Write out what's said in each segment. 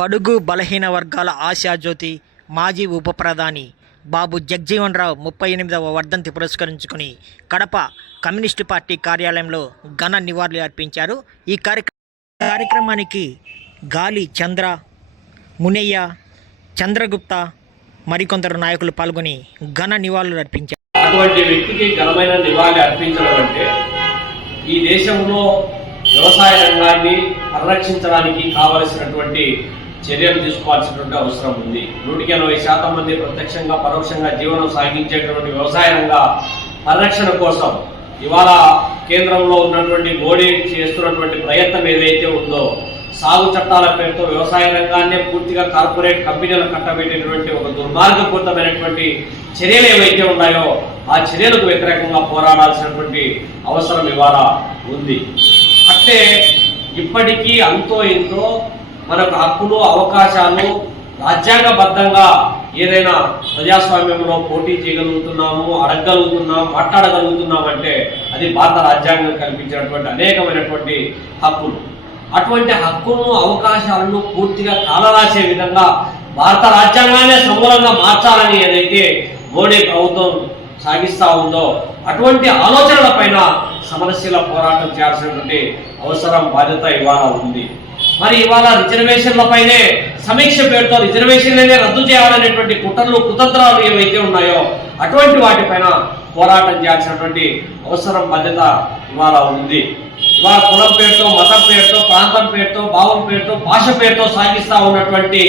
బడుగు బలహీన వర్గాల ఆశాజ్యోతి మాజీ ఉప ప్రధాని బాబు జగజ్జీవన్ రావు 38వ వర్ధంతి పురస్కరించుకుని కడప కమ్యూనిస్టు పార్టీ కార్యాలయంలో ఘన నివాళులు అర్పించారు. ఈ కార్యక్రమానికి గాలి చంద్ర, మునయ్య, చంద్రగుప్త మరికొందరు నాయకులు పాల్గొని ఘన నివాళులు అర్పించారు. అటువంటి వ్యక్తికి ఘనమైన నివాళి అర్పించడం అంటే ఈ దేశంలో వ్యవసాయ రంగాన్ని పరిరక్షించడానికి కావలసినటువంటి చర్యలు తీసుకోవాల్సినటువంటి అవసరం ఉంది. 180% మంది ప్రత్యక్షంగా పరోక్షంగా జీవనం సాగించేటువంటి వ్యవసాయ రంగ పరిరక్షణ కోసం ఇవాళ కేంద్రంలో ఉన్నటువంటి మోడీ చేస్తున్నటువంటి ప్రయత్నం ఏదైతే ఉందో, సాగు చట్టాల పేరుతో వ్యవసాయ రంగాన్నే పూర్తిగా కార్పొరేట్ కంపెనీలకు కట్టబెట్టేటువంటి ఒక దుర్మార్గపూరితమైనటువంటి చర్యలు ఏవైతే ఉన్నాయో ఆ చర్యలకు వ్యతిరేకంగా పోరాడాల్సినటువంటి అవసరం ఇవాళ ఉంది. అంటే ఇప్పటికీ అంతో ఎంతో మనకు హక్కులు అవకాశాలు రాజ్యాంగబద్ధంగా ఏదైనా ప్రజాస్వామ్యంలో పోటీ చేయగలుగుతున్నాము, అడగగలుగుతున్నాం, మాట్లాడగలుగుతున్నాం అంటే అది భారత రాజ్యాంగం కల్పించినటువంటి అనేకమైనటువంటి హక్కులు. అటువంటి హక్కులను అవకాశాలను పూర్తిగా కాలరాసే విధంగా భారత రాజ్యాంగాన్ని సమూలంగా మార్చాలని ఏదైతే మోడీ ప్రభుత్వం సాగిస్తూ ఉందో అటువంటి ఆలోచనల పైన సమరశీల పోరాటం చేయాల్సినటువంటి అవసరం, బాధ్యత ఇవాళ ఉంది. మరి ఇవాళ రిజర్వేషన్లపైనే సమీక్ష పేరుతో రిజర్వేషన్లనే రద్దు చేయాలనేటువంటి కుట్రలు కుతంత్రాలు ఏవైతే ఉన్నాయో అటువంటి వాటిపైన పోరాటం చేయాల్సినటువంటి అవసరం, బాధ్యత ఇవాళ ఉంది. ఇవాళ కులం పేరుతో, మతం పేరుతో, ప్రాంతం పేరుతో, భావం పేరుతో, భాష పేరుతో సాగిస్తూ ఉన్నటువంటి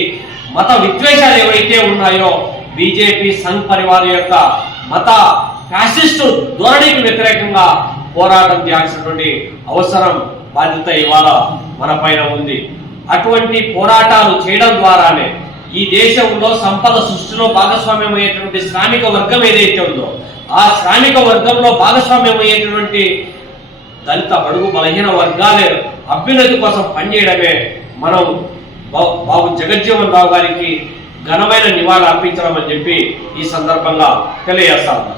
మత విద్వేషాలు ఏవైతే ఉన్నాయో బీజేపీ సంఘ్ పరివార్ యొక్క మత ఫ్యాసిస్టు ధోరణికి వ్యతిరేకంగా పోరాటం చేయాల్సినటువంటి అవసరం, బాధ్యత ఇవాళ మన పైన ఉంది. అటువంటి పోరాటాలు చేయడం ద్వారానే ఈ దేశంలో సంపద సృష్టిలో భాగస్వామ్యం అయ్యేటువంటి శ్రామిక వర్గం ఏదైతే ఉందో ఆ శ్రామిక వర్గంలో భాగస్వామ్యం అయ్యేటువంటి దళిత బడుగు బలహీన వర్గాల అభ్యున్నతి కోసం పనిచేయడమే మనం బాబు జగజ్జీవన్ రావు గారికి ఘనమైన నివాళులు అర్పించడం అని చెప్పి ఈ సందర్భంగా తెలియజేస్తాను.